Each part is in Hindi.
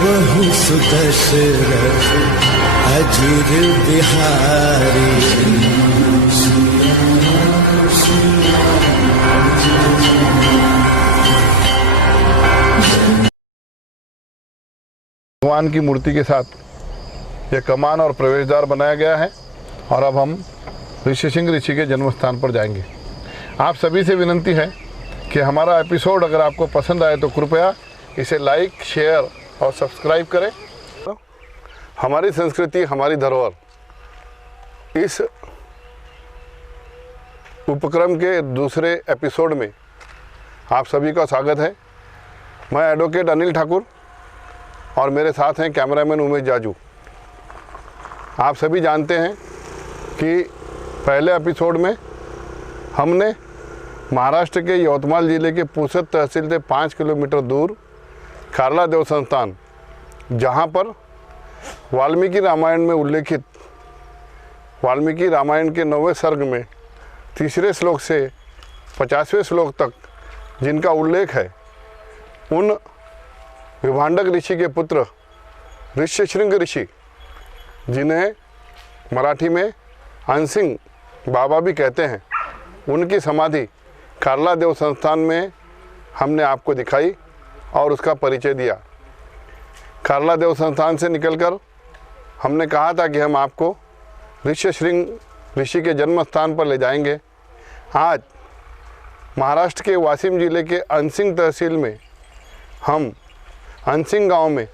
द्रवहु सुदशरथ अजिर बिहारी। भगवान की मूर्ति के साथ यह कमान और प्रवेश द्वार बनाया गया है और अब हम ऋषिसिंह ऋषि के जन्म स्थान पर जाएंगे। आप सभी से विनंती है कि हमारा एपिसोड अगर आपको पसंद आए तो कृपया इसे लाइक, शेयर और सब्सक्राइब करें। हमारी संस्कृति, हमारी धरोहर, इस उपक्रम के दूसरे एपिसोड में आप सभी का स्वागत है। मैं एडवोकेट अनिल ठाकुर और मेरे साथ हैं कैमरामैन उमेश जाजू। आप सभी जानते हैं कि पहले एपिसोड में हमने महाराष्ट्र के यवतमाल जिले के पुसद तहसील से 5 किलोमीटर दूर कार्ला देव संस्थान, जहां पर वाल्मीकि रामायण में उल्लेखित वाल्मीकि रामायण के 9वें सर्ग में 3 श्लोक से 50वें श्लोक तक जिनका उल्लेख है, उन विभांडक ऋषि के पुत्र ऋष्यशृंग ऋषि, जिन्हें मराठी में अनसिंग बाबा भी कहते हैं, उनकी समाधि कार्ला देव संस्थान में हमने आपको दिखाई और उसका परिचय दिया। कार्ला देव संस्थान से निकलकर हमने कहा था कि हम आपको ऋष्यशृंग ऋषि के जन्म स्थान पर ले जाएंगे। आज महाराष्ट्र के वाशिम जिले के अनसिंग तहसील में हम अनसिंग गांव में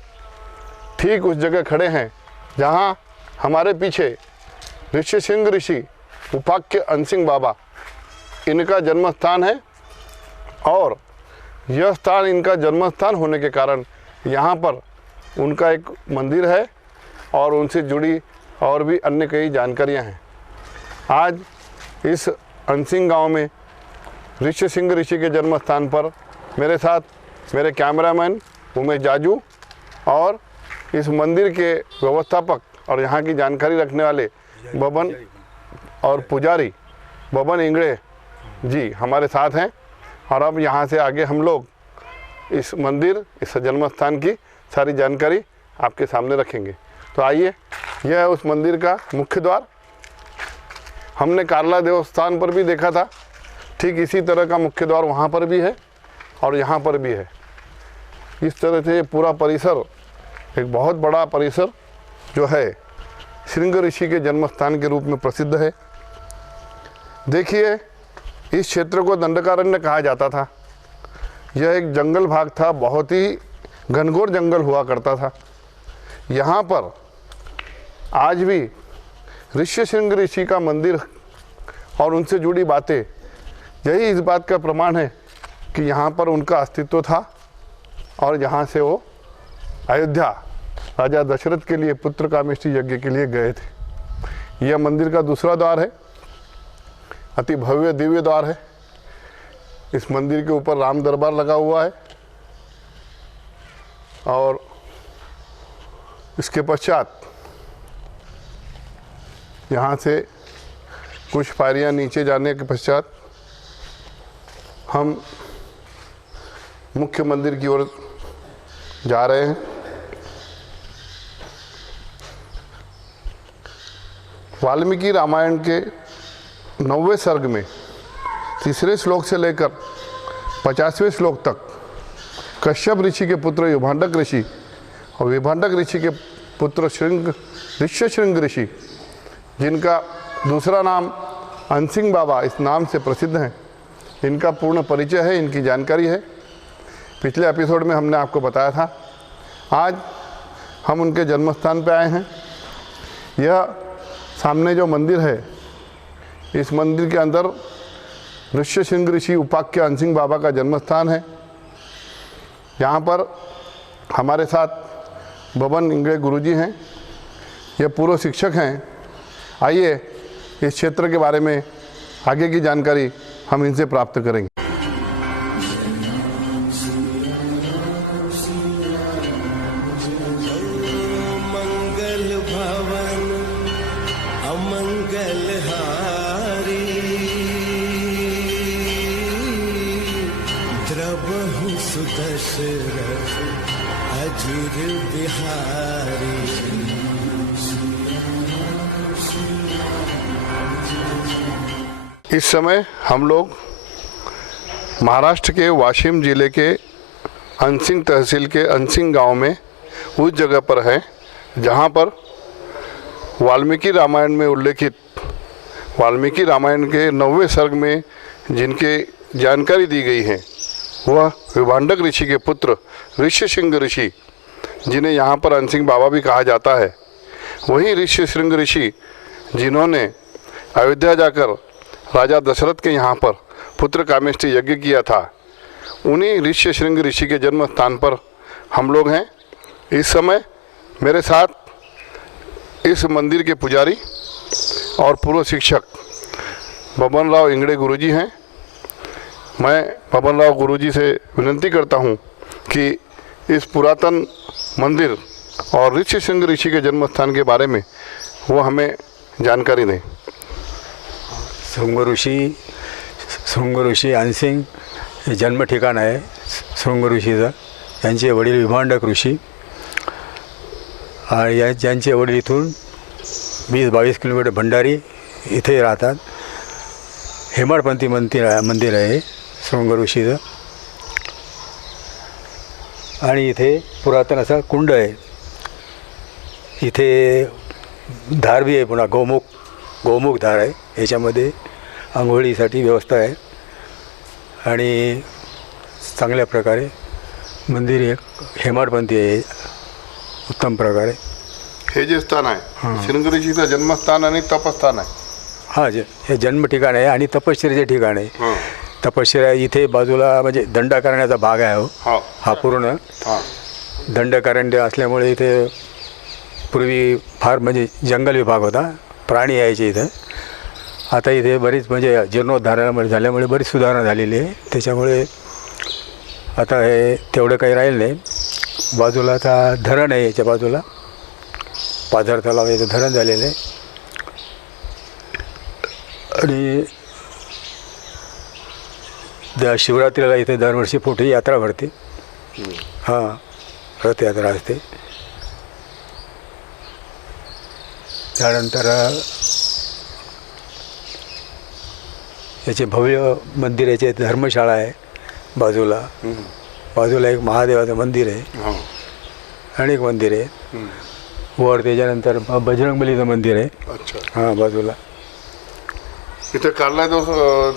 ठीक उस जगह खड़े हैं जहां हमारे पीछे ऋष्यशृंग ऋषि उपाख्य अनसिंग बाबा, इनका जन्म स्थान है। और यह स्थान इनका जन्म स्थान होने के कारण यहाँ पर उनका एक मंदिर है और उनसे जुड़ी और भी अन्य कई जानकारियाँ हैं। आज इस अनसिंग गांव में ऋष्यशृंग ऋषि के जन्म स्थान पर मेरे साथ मेरे कैमरामैन उमेश जाजू और इस मंदिर के व्यवस्थापक और यहाँ की जानकारी रखने वाले बबन और पुजारी बबन इंगड़े जी हमारे साथ हैं। और अब यहाँ से आगे हम लोग इस मंदिर, इस जन्म स्थान की सारी जानकारी आपके सामने रखेंगे। तो आइए, यह है उस मंदिर का मुख्य द्वार। हमने कार्ला देवस्थान पर भी देखा था, ठीक इसी तरह का मुख्य द्वार वहाँ पर भी है और यहाँ पर भी है। इस तरह से ये पूरा परिसर एक बहुत बड़ा परिसर जो है शृंग ऋषि के जन्म स्थान के रूप में प्रसिद्ध है। देखिए, इस क्षेत्र को दंडकारण्य कहा जाता था। यह एक जंगल भाग था, बहुत ही घनघोर जंगल हुआ करता था। यहाँ पर आज भी ऋष्यशृंग ऋषि का मंदिर और उनसे जुड़ी बातें, यही इस बात का प्रमाण है कि यहाँ पर उनका अस्तित्व था और यहाँ से वो अयोध्या राजा दशरथ के लिए पुत्र कामेष्टि यज्ञ के लिए गए थे। यह मंदिर का दूसरा द्वार है, अति भव्य दिव्य द्वार है। इस मंदिर के ऊपर राम दरबार लगा हुआ है और इसके पश्चात यहाँ से कुछ पायरियाँ नीचे जाने के पश्चात हम मुख्य मंदिर की ओर जा रहे हैं। वाल्मीकि रामायण के 9वें सर्ग में 3 श्लोक से लेकर 50वें श्लोक तक कश्यप ऋषि के पुत्र विभांडक ऋषि और विभांडक ऋषि के पुत्र ऋष्यशृंग ऋषि, जिनका दूसरा नाम अनसिंग बाबा इस नाम से प्रसिद्ध हैं, इनका पूर्ण परिचय है, इनकी जानकारी है। पिछले एपिसोड में हमने आपको बताया था। आज हम उनके जन्म स्थान पर आए हैं। यह सामने जो मंदिर है, इस मंदिर के अंदर ऋष्यशृंग ऋषि उपाख्य अनसिंग बाबा का जन्म स्थान है। यहाँ पर हमारे साथ बबन इंगड़े गुरुजी हैं, ये पूर्व शिक्षक हैं। आइए इस क्षेत्र के बारे में आगे की जानकारी हम इनसे प्राप्त करेंगे। मंगल भवन अमंगल हारी, द्रवहु सुदशरथ अजीर बिहारी। इस समय हम लोग महाराष्ट्र के वाशिम जिले के अनसिंग तहसील के अनसिंग गांव में उस जगह पर हैं जहां पर वाल्मीकि रामायण में उल्लेखित वाल्मीकि रामायण के 9वें सर्ग में जिनके जानकारी दी गई है वह विभांडक ऋषि के पुत्र ऋष्यशृंग ऋषि, जिन्हें यहाँ पर अनसिंग बाबा भी कहा जाता है, वही ऋष्यशृंग ऋषि जिन्होंने अयोध्या जाकर राजा दशरथ के यहाँ पर पुत्र कामेष्टि यज्ञ किया था, उन्हीं ऋष्यशृंग ऋषि के जन्म स्थान पर हम लोग हैं। इस समय मेरे साथ इस मंदिर के पुजारी और पूर्व शिक्षक बबन राव इंगड़े गुरुजी हैं। मैं बबन राव गुरुजी से विनती करता हूं कि इस पुरातन मंदिर और ऋष्यशृंग ऋषि के जन्म स्थान के बारे में वो हमें जानकारी दें। शृंग ऋषी अनसिंग हे जन्म ठिकाण आहे शृंग ऋषीचं। त्यांचे वडील विभांडक ऋषी आणि ज्यांचे वडील इथून 20-22 किलोमीटर भंडारी इथे राहतात। हेमाडपंथी मंदिर आहे शृंग ऋषीचं आणि इथे पुरातन असा कुंड आहे। इथे धार बी आहे, पुन्हा गोमुख धार आहे, याच्यामध्ये आंघोळीसाठी व्यवस्था आहे आणि चांगल्या प्रकारे मंदिर एक हेमाडपंथी आहे उत्तम प्रकारे। हे जे स्थान आहे शृंग ऋषीचं जन्मस्थान आणि तपस्थान आहे। हां, हे जन्म ठिकाण आहे आणि तपश्चर्याचे ठिकाण आहे। तपश्चर्या इथे बाजूला म्हणजे दंडकारण्याचा भाग आहे हो, हा पूर्ण दंडकारण्य असल्यामुळे इथे पूर्वी फार म्हणजे जंगल विभाग होता, प्राणी यायचे इथं। आता इथे बरीच म्हणजे जीर्णोद्धार झाल्यामुळे बरीच सुधारणा झालेली आहे, त्याच्यामुळे आता हे तेवढं काही राहिलं नाही। बाजूला आता धरण आहे, याच्या बाजूला पाझर तलाव याचं धरण झालेलं आहे आणि शिवरात्रीला इथे दरवर्षी मोठी यात्रा भरते। हां, रथयात्रा असते। त्यानंतर याचे भव्य मंदिर, याचे धर्मशाळा आहे बाजूला एक महादेवाचं मंदिर आहे आणि एक मंदिर आहे वर, त्याच्यानंतर बजरंगबलीचं मंदिर आहे। हां, बाजूला इथे कारला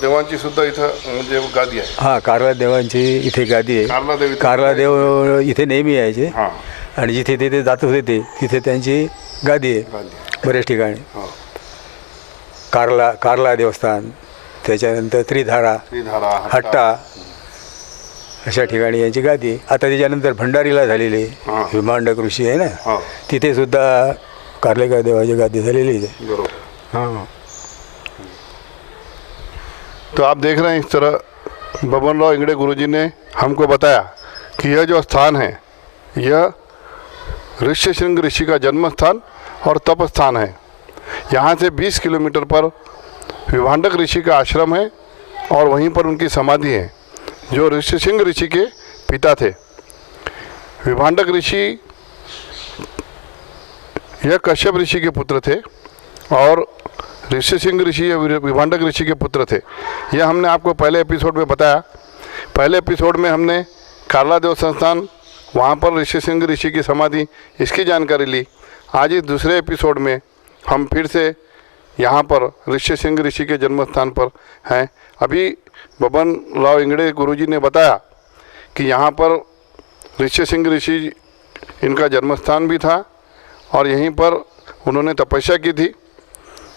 देवांची सुद्धा इथं म्हणजे गादी आहे। हां, कारला देवांची इथे गादी आहे। कारला देव इथे नेहमी यायचे आणि जिथे तिथे जात होते तिथे त्यांची गादी आहे बऱ्याच ठिकाणी। कारला देवस्थान, त्याच्यानंतर त्रिधारा, हट्टा अशा ठिकाणी यांची गादी आहे। आता त्याच्यानंतर भंडारीला झालेली विभांडक ऋषी आहे ना, तिथे सुद्धा कारलेकर देवाची गादी झालेली आहे। हां, तो आप देख रहे हैं इस तरह बबन राव इंगड़े गुरुजी ने हमको बताया कि यह जो स्थान है यह ऋष्यशृंग ऋषि का जन्म स्थान और तप स्थान है। यहाँ से 20 किलोमीटर पर विभांडक ऋषि का आश्रम है और वहीं पर उनकी समाधि है, जो ऋष्यशृंग ऋषि के पिता थे। विभांडक ऋषि यह कश्यप ऋषि के पुत्र थे और ऋष्यशृंग ऋषि विभांडक ऋषि के पुत्र थे। यह हमने आपको पहले एपिसोड में बताया। पहले एपिसोड में हमने कारला देव संस्थान, वहाँ पर ऋष्यशृंग ऋषि की समाधि, इसकी जानकारी ली। आज इस दूसरे एपिसोड में हम फिर से यहाँ पर ऋष्यशृंग ऋषि के जन्म स्थान पर हैं। अभी बबन राव इंगड़े गुरुजी ने बताया कि यहाँ पर ऋष्यशृंग ऋषि इनका जन्मस्थान भी था और यहीं पर उन्होंने तपस्या की थी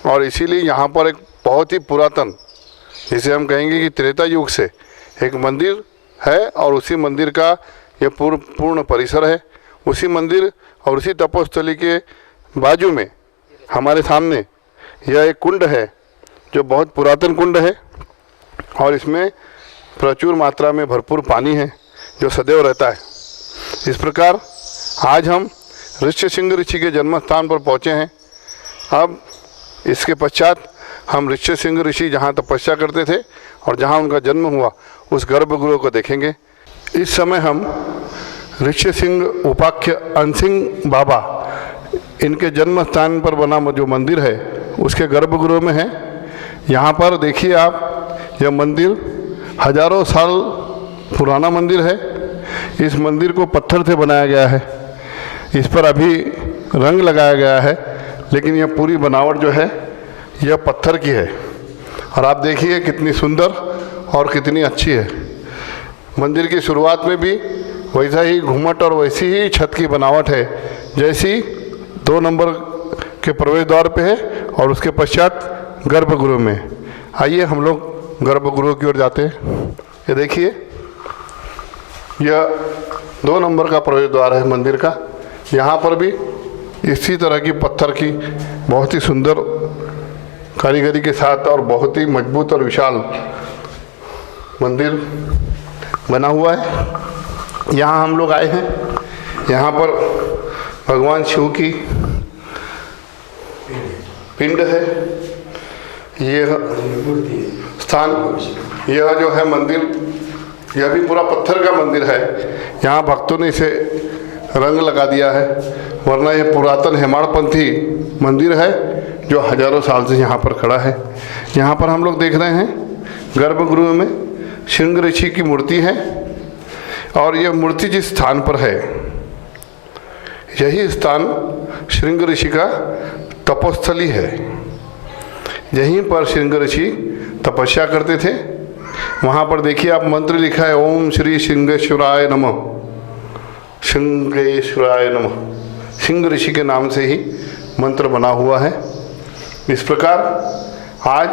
और इसीलिए यहाँ पर एक बहुत ही पुरातन, जिसे हम कहेंगे कि त्रेता युग से एक मंदिर है और उसी मंदिर का ये पूर्ण परिसर है। उसी मंदिर और उसी तपोस्थली के बाजू में हमारे सामने यह एक कुंड है जो बहुत पुरातन कुंड है और इसमें प्रचुर मात्रा में भरपूर पानी है जो सदैव रहता है। इस प्रकार आज हम ऋष्यशृंग ऋषि के जन्म स्थान पर पहुँचे हैं। अब इसके पश्चात हम ऋष्यशृंग ऋषि जहाँ तपस्या करते थे और जहाँ उनका जन्म हुआ उस गर्भगृह को देखेंगे। इस समय हम ऋषि सिंह उपाख्य अनसिंह बाबा, इनके जन्म स्थान पर बना जो मंदिर है उसके गर्भगृह में है। यहाँ पर देखिए आप, यह मंदिर हजारों साल पुराना मंदिर है। इस मंदिर को पत्थर से बनाया गया है, इस पर अभी रंग लगाया गया है, लेकिन यह पूरी बनावट जो है यह पत्थर की है। और आप देखिए कितनी सुंदर और कितनी अच्छी है। मंदिर की शुरुआत में भी वैसा ही घुमट और वैसी ही छत की बनावट है जैसी 2 नंबर के प्रवेश द्वार पे है और उसके पश्चात गर्भगृह में। आइए हम लोग गर्भगृह की ओर जाते हैं। ये देखिए, यह 2 नंबर का प्रवेश द्वार है मंदिर का। यहाँ पर भी इसी तरह की पत्थर की बहुत ही सुंदर कारीगरी के साथ और बहुत ही मजबूत और विशाल मंदिर बना हुआ है। यहाँ हम लोग आए हैं। यहाँ पर भगवान शिव की पिंड है। यह स्थान, यह जो है मंदिर, यह भी पूरा पत्थर का मंदिर है। यहाँ भक्तों ने इसे रंग लगा दिया है, वरना यह पुरातन हेमाड़पंथी मंदिर है जो हजारों साल से यहाँ पर खड़ा है। यहाँ पर हम लोग देख रहे हैं गर्भगृह में श्रृंग ऋषि की मूर्ति है और यह मूर्ति जिस स्थान पर है यही स्थान श्रृंग ऋषि का तपोस्थली है। यहीं पर श्रृंग ऋषि तपस्या करते थे। वहाँ पर देखिए आप, मंत्र लिखा है, ओम श्री श्रृंगेश्वराय नमः, श्रृंगेश्वराय नमः। श्रृंग ऋषि के नाम से ही मंत्र बना हुआ है। इस प्रकार आज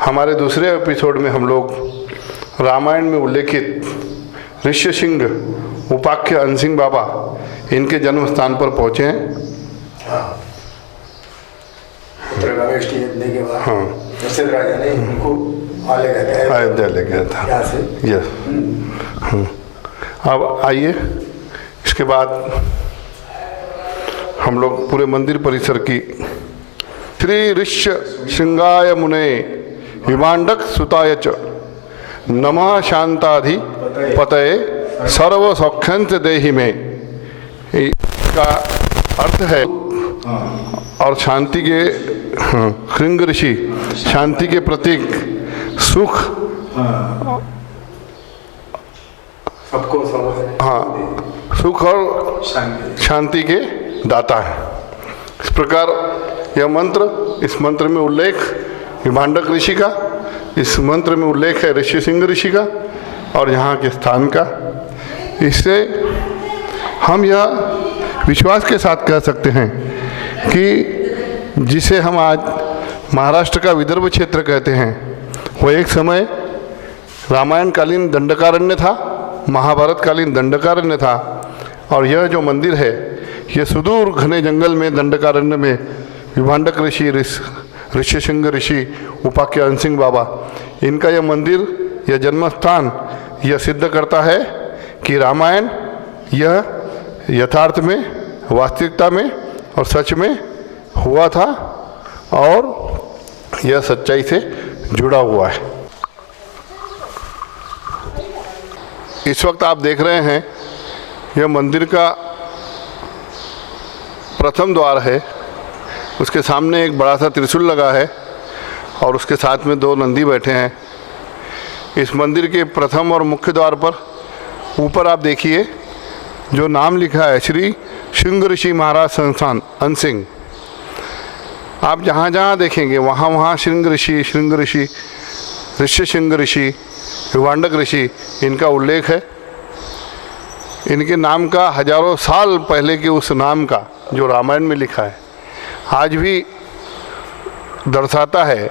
हमारे दूसरे एपिसोड में हम लोग रामायण में उल्लेखित ऋषि सिंह उपाख्य अनसिंह बाबा, इनके जन्म स्थान पर पहुँचे हैं। हाँ, दशरथ राजा ने इनको अयोध्या ले गया था। यस। अब आइए, इसके बाद हम लोग पूरे मंदिर परिसर की श्री ऋष्य श्रृंगाय मुने विमांडक सुताय च नमः शांताधि पतये सर्व सौख्यंत देहि में, इसका अर्थ है और शांति के श्रृंग ऋषि शांति के प्रतीक, सुख, सबको हाँ, सुख और शांति के दाता है। इस प्रकार यह मंत्र, इस मंत्र में उल्लेख विभांडक ऋषि का, इस मंत्र में उल्लेख है ऋषि सिंह ऋषि का और यहाँ के स्थान का। इससे हम यह विश्वास के साथ कह सकते हैं कि जिसे हम आज महाराष्ट्र का विदर्भ क्षेत्र कहते हैं, वो एक समय रामायण कालीन दंडकारण्य था, महाभारत कालीन दंडकारण्य था। और यह जो मंदिर है यह सुदूर घने जंगल में दंडकारण्य में विभांडक ऋषि, ऋषि सिंह ऋषि उपाख्य अनसिंह बाबा, इनका यह मंदिर, यह जन्म स्थान, यह सिद्ध करता है कि रामायण यह यथार्थ में, वास्तविकता में और सच में हुआ था और यह सच्चाई से जुड़ा हुआ है। इस वक्त आप देख रहे हैं यह मंदिर का प्रथम द्वार है। उसके सामने एक बड़ा सा त्रिशूल लगा है और उसके साथ में 2 नंदी बैठे हैं। इस मंदिर के प्रथम और मुख्य द्वार पर ऊपर आप देखिए जो नाम लिखा है, श्री श्रृंग ऋषि महाराज संस्थान अनसिंह। आप जहाँ जहाँ देखेंगे वहाँ वहाँ श्रृंग ऋषि, ऋषि सिंह ऋषि, विभांडक ऋषि, इनका उल्लेख है। इनके नाम का हजारों साल पहले के उस नाम का जो रामायण में लिखा है आज भी दर्शाता है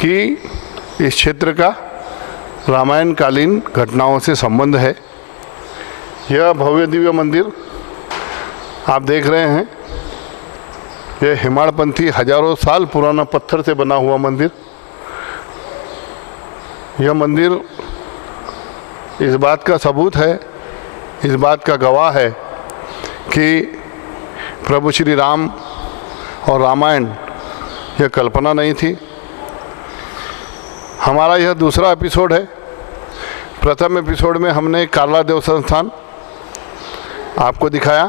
कि इस क्षेत्र का रामायण कालीन घटनाओं से संबंध है। यह भव्य दिव्य मंदिर आप देख रहे हैं, यह हेमाड़पंथी हजारों साल पुराना पत्थर से बना हुआ मंदिर। यह मंदिर इस बात का सबूत है, इस बात का गवाह है कि प्रभु श्री राम और रामायण यह कल्पना नहीं थी। हमारा यह दूसरा एपिसोड है। प्रथम एपिसोड में हमने कार्ला देव संस्थान आपको दिखाया।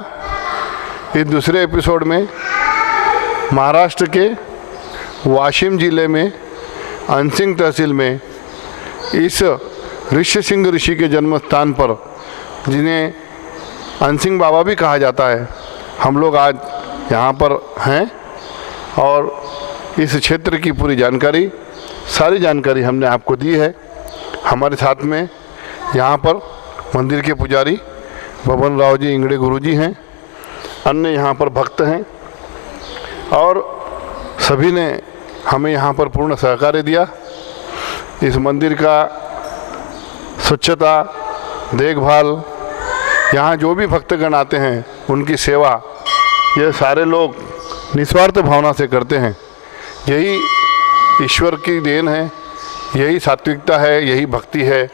इस दूसरे एपिसोड में महाराष्ट्र के वाशिम ज़िले में अनसिंग तहसील में इस ऋष्यसिंह ऋषि के जन्म स्थान पर, जिन्हें अनसिंग बाबा भी कहा जाता है, हम लोग आज यहाँ पर हैं और इस क्षेत्र की पूरी जानकारी, सारी जानकारी हमने आपको दी है। हमारे साथ में यहाँ पर मंदिर के पुजारी बबन राव जी इंगड़े गुरुजी हैं, अन्य यहाँ पर भक्त हैं और सभी ने हमें यहाँ पर पूर्ण सहकार्य दिया। इस मंदिर का स्वच्छता, देखभाल, यहाँ जो भी भक्तगण आते हैं उनकी सेवा, ये सारे लोग निस्वार्थ भावना से करते हैं। यही ईश्वर की देन है, यही सात्विकता है, यही भक्ति है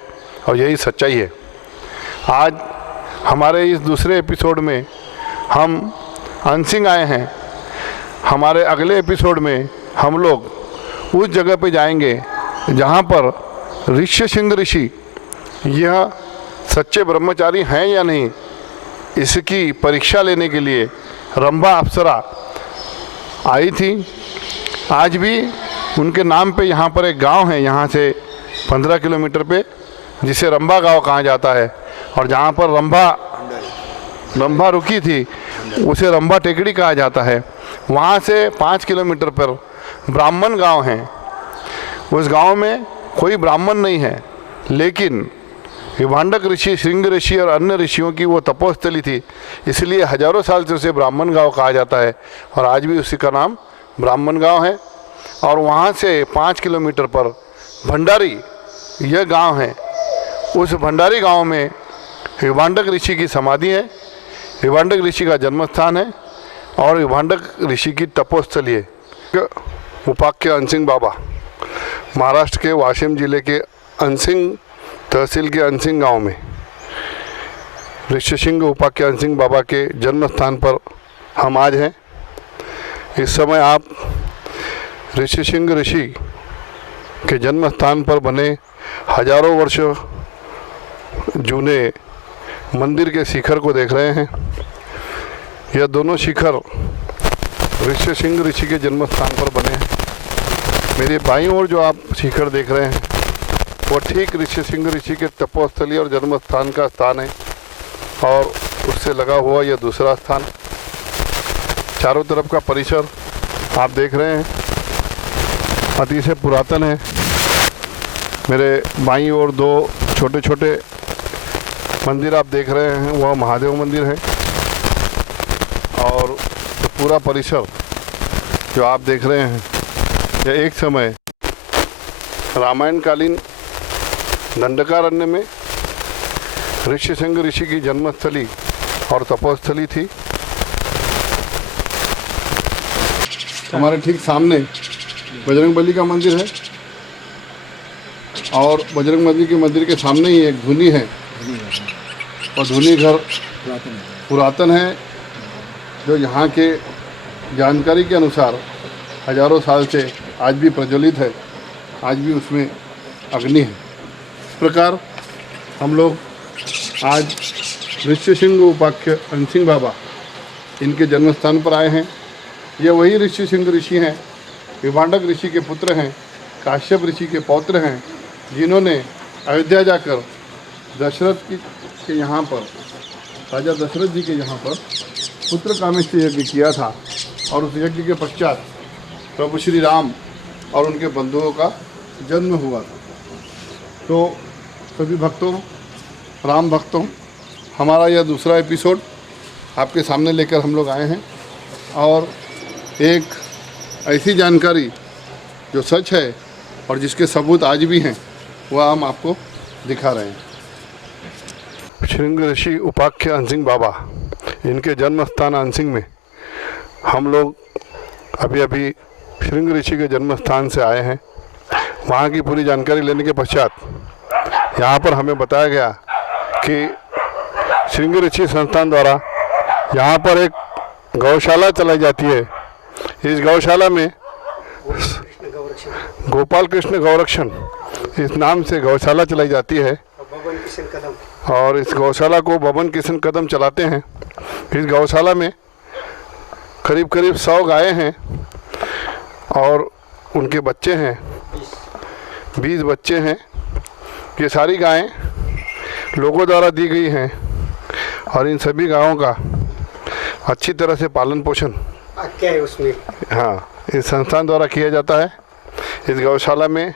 और यही सच्चाई है। आज हमारे इस दूसरे एपिसोड में हम अनसिंग आए हैं। हमारे अगले एपिसोड में हम लोग उस जगह पे जाएंगे जहाँ पर ऋष्यसिंह ऋषि यह सच्चे ब्रह्मचारी हैं या नहीं, इसकी परीक्षा लेने के लिए रंभा अप्सरा आई थी। आज भी उनके नाम पे यहाँ पर एक गांव है, यहाँ से 15 किलोमीटर पे, जिसे रंभा गांव कहा जाता है, और जहाँ पर रंभा रुकी थी उसे रंभा टेकड़ी कहा जाता है। वहाँ से 5 किलोमीटर पर ब्राह्मण गांव है। उस गांव में कोई ब्राह्मण नहीं है, लेकिन विभांडक ऋषि, श्रृंग ऋषि और अन्य ऋषियों की वो तपोस्थली थी, इसलिए हजारों साल से उसे ब्राह्मण गांव कहा जाता है और आज भी उसी का नाम ब्राह्मण गांव है। और वहाँ से 5 किलोमीटर पर भंडारी यह गांव है। उस भंडारी गांव में विभांडक ऋषि की समाधि है, विभांडक ऋषि का जन्म स्थान है और विभांडक ऋषि की तपोस्थली है। उपाख्य अनसिंग बाबा महाराष्ट्र के वाशिम जिले के अनसिंग तहसील के अनसिंग गांव में ऋष्यसिंह उपाख्य अनसिंग बाबा के जन्म स्थान पर हम आज हैं। इस समय आप ऋष्यसिंह ऋषि के जन्म स्थान पर बने हजारों वर्ष जूने मंदिर के शिखर को देख रहे हैं। यह दोनों शिखर ऋष्यसिंह ऋषि के जन्म स्थान पर बने हैं। मेरे बाईं ओर जो आप शिखर देख रहे हैं वो ठीक ऋष्यसिंह ऋषि के तपोस्थली और जन्म स्थान का स्थान है, और उससे लगा हुआ यह दूसरा स्थान। चारों तरफ का परिसर आप देख रहे हैं अतिशय पुरातन है। मेरे बाईं ओर 2 छोटे छोटे मंदिर आप देख रहे हैं, वह महादेव मंदिर है, और तो पूरा परिसर जो आप देख रहे हैं यह एक समय रामायणकालीन दंडकारण्य में ऋष्यसिंह ऋषि की जन्मस्थली और तपोस्थली थी। हमारे ठीक सामने बजरंगबली का मंदिर है, और बजरंगबली के मंदिर के सामने ही एक धुनी है, और धुनी घर पुरातन है, जो यहाँ के जानकारी के अनुसार हजारों साल से आज भी प्रज्वलित है, आज भी उसमें अग्नि है। इस प्रकार हम लोग आज ऋष्यसिंह उपाख्य अनसिंग बाबा इनके जन्म स्थान पर आए हैं। ये वही ऋष्यसिंह ऋषि हैं, विभांडक ऋषि के पुत्र हैं, काश्यप ऋषि के पौत्र हैं, जिन्होंने अयोध्या जाकर दशरथ के यहाँ पर, राजा दशरथ जी के यहाँ पर पुत्र कामेष्टि यज्ञ किया था, और उस यज्ञ के पश्चात प्रभु श्री राम और उनके बंधुओं का जन्म हुआ था। तो सभी भक्तों, राम भक्तों, हमारा यह दूसरा एपिसोड आपके सामने लेकर हम लोग आए हैं, और एक ऐसी जानकारी जो सच है और जिसके सबूत आज भी हैं वह हम आपको दिखा रहे हैं। श्रृंग ऋषि उपाख्य अनसिंग बाबा, इनके जन्म स्थान अनसिंग में हम लोग अभी श्रृंग ऋषि के जन्म स्थान से आए हैं। वहाँ की पूरी जानकारी लेने के पश्चात यहाँ पर हमें बताया गया कि श्रृंग ऋषि संस्थान द्वारा यहाँ पर एक गौशाला चलाई जाती है। इस गौशाला में गोपाल कृष्ण गौरक्षण इस नाम से गौशाला चलाई जाती है, और इस गौशाला को बबन किशन कदम चलाते हैं। इस गौशाला में करीब करीब 100 गायें हैं और उनके बच्चे हैं, 20 बच्चे हैं। ये सारी गायें लोगों द्वारा दी गई हैं और इन सभी गायों का अच्छी तरह से पालन पोषण क्या है उसमें? हाँ, इस संस्थान द्वारा किया जाता है। इस गौशाला में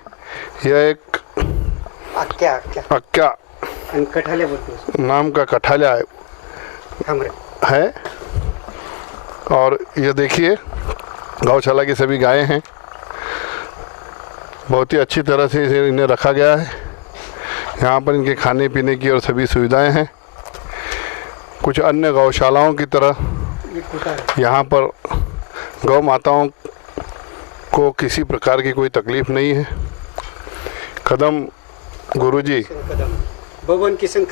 यह एक अक्का कठाले बोलते हैं नाम का कठाल्या है। और ये देखिए गौशाला की सभी गायें हैं, बहुत ही अच्छी तरह से इसे इन्हें रखा गया है। यहाँ पर इनके खाने पीने की और सभी सुविधाएं हैं। कुछ अन्य गौशालाओं की तरह यहाँ पर गौ माताओं को किसी प्रकार की कोई तकलीफ नहीं है। कदम गुरुजी, बबन किशन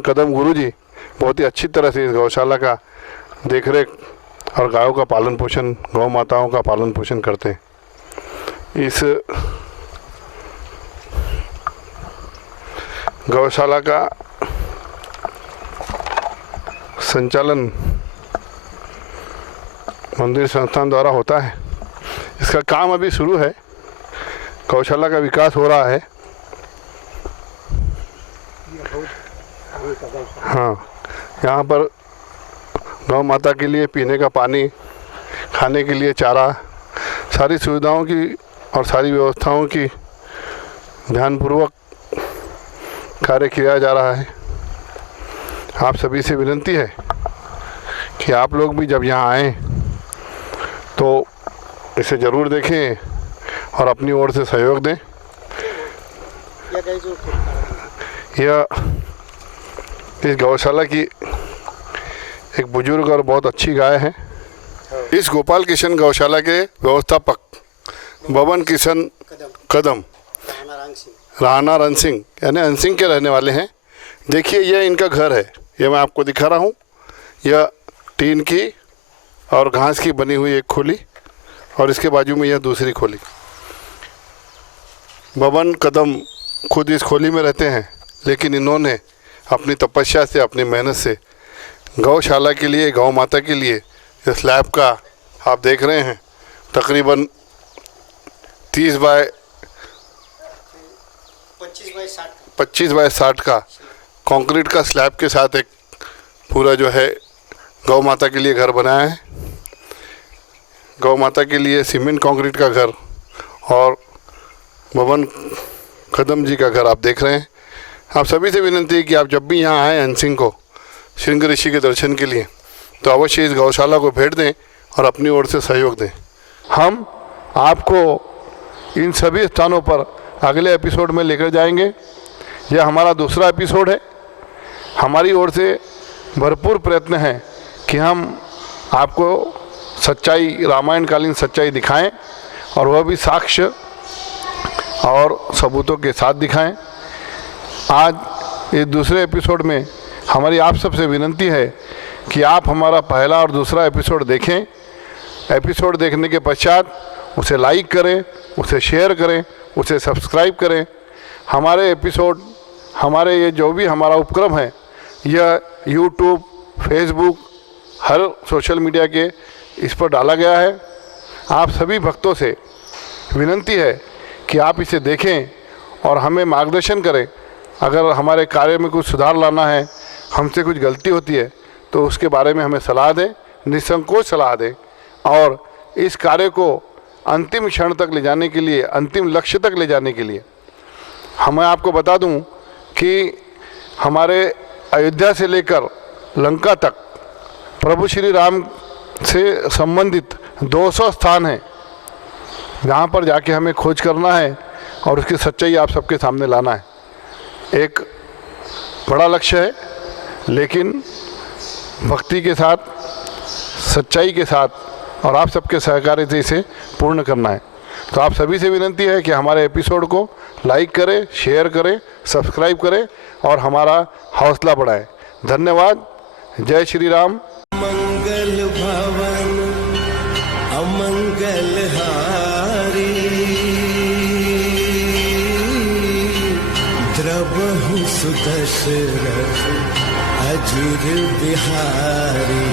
कदम गुरुजी बहुत ही अच्छी तरह से इस गौशाला का देखरेख और गायों का पालन पोषण, गौ माताओं का पालन पोषण करते हैं। इस गौशाला का संचालन मंदिर संस्थान द्वारा होता है। इसका काम अभी शुरू है, गौशाला का विकास हो रहा है। हाँ, यहाँ पर गौ माता के लिए पीने का पानी, खाने के लिए चारा, सारी सुविधाओं की और सारी व्यवस्थाओं की ध्यानपूर्वक कार्य किया जा रहा है। आप सभी से विनती है कि आप लोग भी जब यहाँ आएँ तो इसे ज़रूर देखें और अपनी ओर से सहयोग दें। यह इस गौशाला की एक बुजुर्ग और बहुत अच्छी गाय है। इस गोपाल किशन गौशाला के व्यवस्थापक बबन किशन कदम राणा रण सिंह यानी अनसिंह के रहने वाले हैं। देखिए यह इनका घर है, यह मैं आपको दिखा रहा हूँ। यह टीन की और घास की बनी हुई एक खोली और इसके बाजू में यह दूसरी खोली। बबन कदम खुद इस खोली में रहते हैं, लेकिन इन्होंने अपनी तपस्या से, अपनी मेहनत से गौशाला के लिए, गौ माता के लिए इस स्लैब का आप देख रहे हैं तकरीबन 25 बाय 60 का कंक्रीट का स्लैब के साथ एक पूरा जो है गौ माता के लिए घर बनाया है। गौ माता के लिए सीमेंट कंक्रीट का घर और बबन कदम जी का घर आप देख रहे हैं। आप सभी से विनती है कि आप जब भी यहाँ आएँ हंसिंह को श्रृंग ऋषि के दर्शन के लिए, तो अवश्य इस गौशाला को भेंट दें और अपनी ओर से सहयोग दें। हम आपको इन सभी स्थानों पर अगले एपिसोड में लेकर जाएंगे। यह हमारा दूसरा एपिसोड है। हमारी ओर से भरपूर प्रयत्न है कि हम आपको सच्चाई, रामायण कालीन सच्चाई दिखाएं और वह भी साक्ष्य और सबूतों के साथ दिखाएं। आज इस दूसरे एपिसोड में हमारी आप सबसे विनती है कि आप हमारा पहला और दूसरा एपिसोड देखें। एपिसोड देखने के पश्चात उसे लाइक करें, उसे शेयर करें, उसे सब्सक्राइब करें। हमारे एपिसोड, हमारे ये जो भी हमारा उपक्रम है, यह यूट्यूब, फेसबुक, हर सोशल मीडिया के इस पर डाला गया है। आप सभी भक्तों से विनती है कि आप इसे देखें और हमें मार्गदर्शन करें। अगर हमारे कार्य में कुछ सुधार लाना है, हमसे कुछ गलती होती है, तो उसके बारे में हमें सलाह दें, निसंकोच सलाह दें। और इस कार्य को अंतिम क्षण तक ले जाने के लिए, अंतिम लक्ष्य तक ले जाने के लिए, मैं आपको बता दूं कि हमारे अयोध्या से लेकर लंका तक प्रभु श्री राम से संबंधित 200 स्थान हैं, जहाँ पर जाके हमें खोज करना है और उसकी सच्चाई आप सबके सामने लाना है। एक बड़ा लक्ष्य है, लेकिन भक्ति के साथ, सच्चाई के साथ और आप सबके सहकार्य से इसे पूर्ण करना है। तो आप सभी से विनती है कि हमारे एपिसोड को लाइक करें, शेयर करें, सब्सक्राइब करें और हमारा हौसला बढ़ाएं। धन्यवाद। जय श्री राम। मंगल भवन अमंगल हारी द्रव कबहू सुदशरथ अजीर बिहारी